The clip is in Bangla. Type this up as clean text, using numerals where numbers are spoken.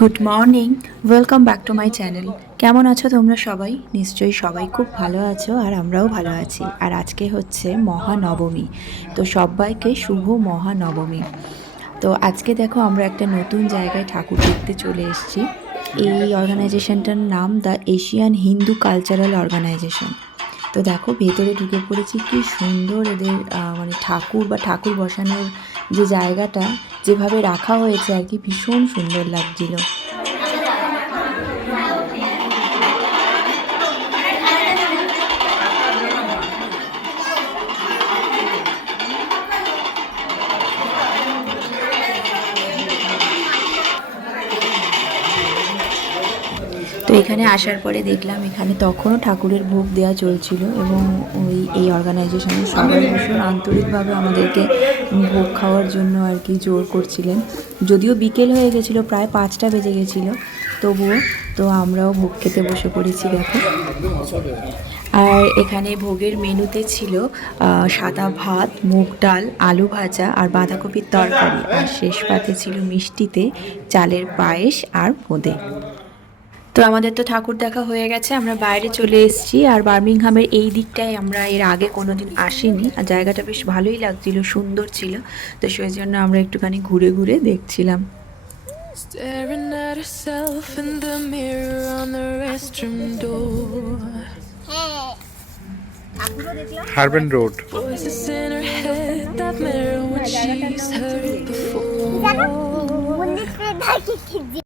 Good morning, welcome back to my channel. কেমন আছো তোমরা সবাই? নিশ্চয়ই সবাই খুব ভালো আছো, আর আমরাও ভালো আছি। আর আজকে হচ্ছে মহানবমী, তো সবাইকে শুভ মহানবমী। তো আজকে দেখো আমরা একটা নতুন জায়গায় ঠাকুর দেখতে চলে এসেছি। এই অর্গানাইজেশনটার নাম the Asian Hindu cultural organization. তো দেখো ভেতরে ঢুকে পড়েছি, কি সুন্দর এদের মানে ঠাকুর বা ঠাকুর বসানোর যে জায়গাটা যেভাবে রাখা হয়েছে আর কি, ভীষণ সুন্দর লাগছিল। তো এখানে আসার পরে দেখলাম এখানে তখনও ঠাকুরের ভোগ দেওয়া চলছিল, এবং এই অর্গানাইজেশনের সবাই ভীষণ আন্তরিকভাবে আমাদেরকে ভোগ খাওয়ার জন্য আর কি জোর করছিলেন। যদিও বিকেল হয়ে গেছিলো, প্রায় 5টা বেজে গেছিলো, তবুও তো আমরাও ভোগ খেতে বসে পড়েছি দেখো। আর এখানে ভোগের মেনুতে ছিল সাদা ভাত, মুগ ডাল, আলু ভাজা আর বাঁধাকপির তরকারি, আর শেষ পাতে ছিল মিষ্টিতে চালের পায়েস আর বোঁদে। তো আমাদের তো ঠাকুর দেখা হয়ে গেছে, আমরা বাইরে চলে এসেছি। আর বার্মিংহামের এই দিকটায় আমরা এর আগে কোনোদিন আসিনি, আর জায়গাটা বেশ ভালোই লাগছিল, সুন্দর ছিল। তো সেই জন্য আমরা একটুখানি ঘুরে ঘুরে দেখছিলাম। Staring at herself in the mirror on the restroom door. Harbin Road. Voices in her head that mirror what she's heard before.